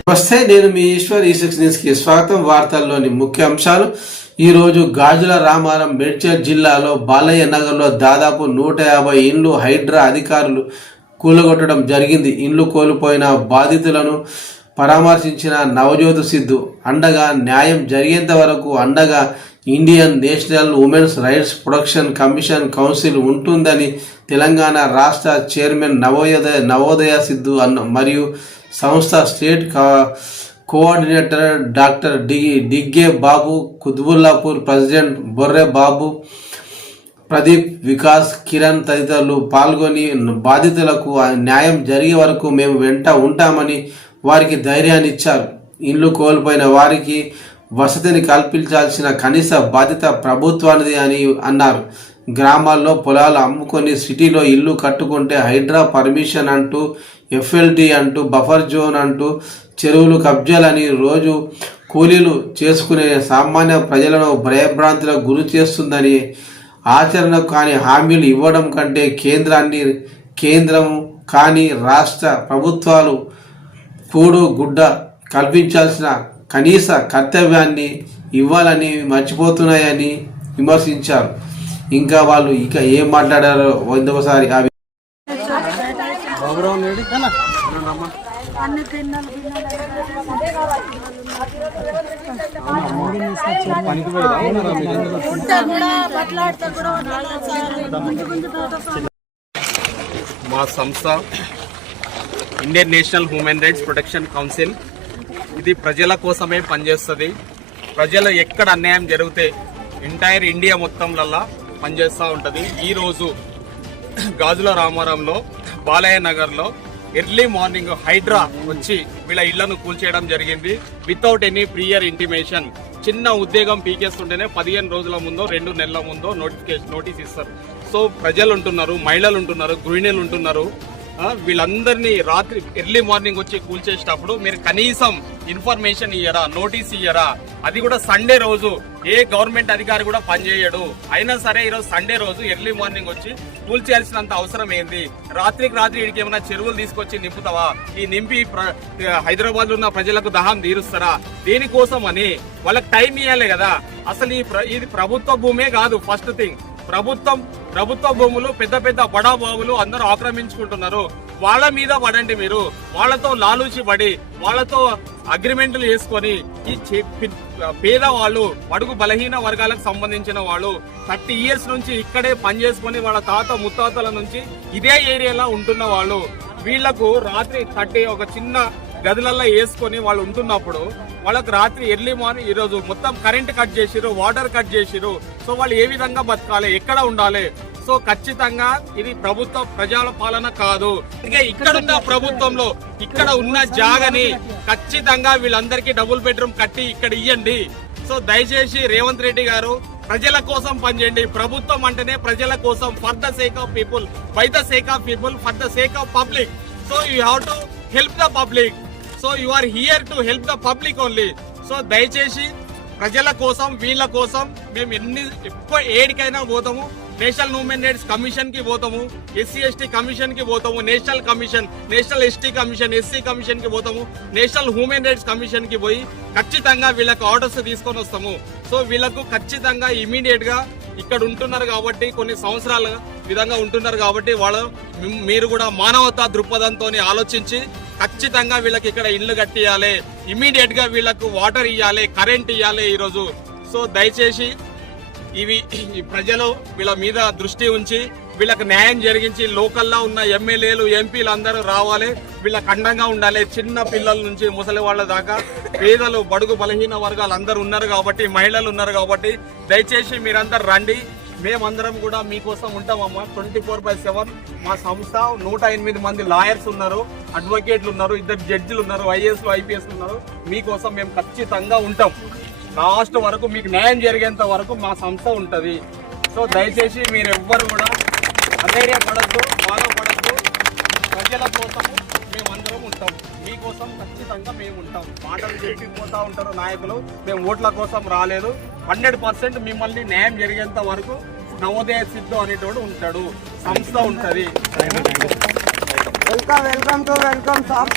నమస్తే నేను మీ ఈశ్వర్ ఈ సిక్స్ న్యూస్కి స్వాగతం. వార్తల్లోని ముఖ్య అంశాలు. ఈ రోజు గాజుల రామారం మేడ్చల్ జిల్లాలో బాలయ్య నగర్లో దాదాపు నూట యాభై ఇండ్లు హైడ్రా అధికారులు కూలగొట్టడం జరిగింది. ఇండ్లు కోల్పోయిన బాధితులను పరామర్శించిన నవజ్యోతి సిద్ధు అండగా న్యాయం జరిగేంత వరకు అండగా Indian national women's rights protection commission council ఉంటుందని తెలంగాణ రాష్ట్ర చైర్మన్ నవోదయ నవోదయ సిద్ధు అన్న మరియు సంస్థ state coordinator doctor D Digge Babu Kutbullapur president Borre Babu Pradeep Vikas Kiran తదితరులు పాల్గొని బాధితులకు న్యాయం జరిగే వరకు మేము వెంట ఉంటామని వారికి ధైర్యాన్ని ఇచ్చారు. ఇల్లు కోల్పోయిన వారికి వసతిని కల్పించాల్సిన కనీస బాధ్యత ప్రభుత్వానిది అని అన్నారు. గ్రామాల్లో పొలాలు అమ్ముకొని సిటీలో ఇల్లు కట్టుకుంటే హైడ్రా పర్మిషన్ అంటూ ఎఫ్ఎల్టీ అంటూ బఫర్ జోన్ అంటూ చెరువులు కబ్జాలని రోజు కూలీలు చేసుకునే సామాన్య ప్రజలను భయభ్రాంతులకు గురి చేస్తుందని ఆచరణకు కాని హామీలు ఇవ్వడం కంటే కేంద్రాన్ని కేంద్రం కానీ రాష్ట్ర ప్రభుత్వాలు కూడు గుడ్డ కల్పించాల్సిన కనీస కర్తవ్యాన్ని ఇవ్వాలని మర్చిపోతున్నాయని విమర్శించారు. ఇంకా వాళ్ళు ఇక ఏం మాట్లాడారో ఇంకొకసారి ఆ అన్ని తిన్నాను ఉంటే కూడా బట్లాడితే కూడా వదలలేదు సార్ మా సంస్థ Indian national human rights protection council. ఇది ప్రజల కోసమే పనిచేస్తుంది. ప్రజలు ఎక్కడ అన్యాయం జరిగితే ఎంటైర్ ఇండియా మొత్తంలల్లా పనిచేస్తూ ఉంటుంది. ఈరోజు గాజుల రామారంలో బాలయ్య నగర్లో ఎర్లీ మార్నింగ్ హైడ్రా వచ్చి వీళ్ళ ఇళ్ళను కూల్చేయడం జరిగింది. వితౌట్ ఎనీ ప్రియర్ ఇంటిమేషన్ చిన్న ఉద్యోగం పీకేస్తుంటేనే పదిహేను రోజుల ముందో రెండు నెలల ముందో నోటిఫికేషన్ నోటీస్ ఇస్తారు. సో ప్రజలు ఉంటున్నారు మహిళలు ఉంటున్నారు గృహిణులు ఉంటున్నారు వీళ్ళందరినీ రాత్రి ఎర్లీ మార్నింగ్ వచ్చి కూల్చేసేటప్పుడు మీరు కనీసం ఇన్ఫర్మేషన్ ఇయ్యరా నోటీస్ ఇయ్యరా? అది కూడా సండే రోజు. ఏ గవర్నమెంట్ అధికారి కూడా పనిచేయడు అయినా సరే ఈరోజు సండే రోజు ఎర్లీ మార్నింగ్ వచ్చి కూల్చేయాల్సినంత అవసరం ఏంది? రాత్రికి రాత్రి వీడికి ఏమైనా చెరువులు తీసుకొచ్చి నింపుతావా? ఈ నింపి హైదరాబాద్లో ఉన్న ప్రజలకు దహం తీరుస్తారా? దేనికోసం అని వాళ్ళకి టైం ఇవ్వాలి కదా. అసలు ఈ ప్ర- ఇది ప్రభుత్వ భూమే కాదు ఫస్ట్ థింగ్. ప్రభుత్వం ప్రభుత్వ భూములు పెద్ద పెద్ద బడా బాబులు అందరూ ఆక్రమించుకుంటున్నారు. వాళ్ళ మీద పడండి మీరు. వాళ్ళతో లాలూచి పడి వాళ్ళతో అగ్రిమెంట్లు చేసుకొని ఈ పేదవాళ్ళు బడుగు బలహీన వర్గాలకు సంబంధించిన వాళ్ళు థర్టీ ఇయర్స్ నుంచి ఇక్కడే పనిచేసుకొని వాళ్ళ తాత ముత్తాతల నుంచి ఇదే ఏరియాలో ఉంటున్న వాళ్ళు వీళ్ళకు రాత్రి థర్టీ ఒక చిన్న గదులల్లో వేసుకొని వాళ్ళు ఉంటున్నప్పుడు వాళ్ళకి రాత్రి ఎర్లీ మార్నింగ్ ఈరోజు మొత్తం కరెంట్ కట్ చేసిరు వాటర్ కట్ చేసిరు సో వాళ్ళు ఏ విధంగా బతకాలి ఎక్కడ ఉండాలి సో ఖచ్చితంగా ఇది ప్రభుత్వ ప్రజల పాలన కాదు. అందుకే ఇక్కడ ఉన్న ప్రభుత్వంలో ఇక్కడ ఉన్న జాగని ఖచ్చితంగా వీళ్ళందరికీ డబుల్ బెడ్రూమ్ కట్టి ఇక్కడ ఇవ్వండి సో దయచేసి రేవంత్ రెడ్డి గారు ప్రజల కోసం పనిచేయండి. ప్రభుత్వం అంటేనే ప్రజల కోసం for the sake of people by the sake of people for the sake of public so you have to help the public so you are here to help the public only so దయచేసి ప్రజల కోసం వీళ్ళ కోసం మేము ఎన్ని ఎక్కువ ఏడికైనా పోతాము. National human rights కమిషన్కి పోతాము. ఎస్సీ ఎస్టీ కమిషన్కి పోతాము. National commission national ST commission SC కమిషన్కి పోతాము. నేషనల్ హ్యూమన్ రైట్స్ కమిషన్కి పోయి ఖచ్చితంగా వీళ్ళకి ఆర్డర్స్ తీసుకొని వస్తాము. సో వీళ్ళకు ఖచ్చితంగా ఇమీడియట్గా ఇక్కడ ఉంటున్నారు కాబట్టి కొన్ని సంవత్సరాల విధంగా ఉంటున్నారు కాబట్టి వాళ్ళు మీరు కూడా మానవతా దృక్పథంతో ఆలోచించి ఖచ్చితంగా వీళ్ళకి ఇక్కడ ఇల్లు కట్టియాలి. ఇమీడియట్గా వీళ్ళకు వాటర్ ఇవ్వాలి కరెంట్ ఇవ్వాలి ఈరోజు. సో దయచేసి ఇవి ప్రజలు వీళ్ళ మీద దృష్టి ఉంచి వీళ్ళకి న్యాయం జరిగించి లోకల్లో ఉన్న ఎమ్మెల్యేలు ఎంపీలు అందరూ రావాలి. వీళ్ళకి అండంగా ఉండాలి. చిన్న పిల్లల నుంచి ముసలి వాళ్ళ దాకా పేదలు బడుగు బలహీన వర్గాలు అందరూ ఉన్నారు కాబట్టి మహిళలు ఉన్నారు కాబట్టి దయచేసి మీరందరు రండి. మేమందరం కూడా మీకోసం ఉంటామమ్మా. ట్వంటీ ఫోర్ బై సెవెన్ మా సంస్థ. నూట ఎనిమిది మంది లాయర్స్ ఉన్నారు. అడ్వకేట్లు ఉన్నారు. ఇద్దరు జడ్జిలు ఉన్నారు. ఐఏఎస్లు ఐపీఎస్ ఉన్నారు. మీకోసం మేము ఖచ్చితంగా ఉంటాం. లాస్ట్ వరకు మీకు న్యాయం జరిగేంత వరకు మా సంస్థ ఉంటుంది. సో దయచేసి మీరు ఎవ్వరు కూడా అధైర్యపడద్దు బాధపడద్దు ప్రజల కోసం మేమందరం ఉంటాం. మీకోసం ఖచ్చితంగా మేము ఉంటాం. మాటలు చెప్పి పోతా ఉంటారు నాయకులు. మేము ఓట్ల కోసం రాలేదు. హండ్రెడ్ పర్సెంట్ మిమ్మల్ని న్యాయం జరిగేంత వరకు నవోదయ సిద్ధు అనేటోడు ఉంటాడు. సంస్థ ఉంటది. Welcome welcome to welcome sir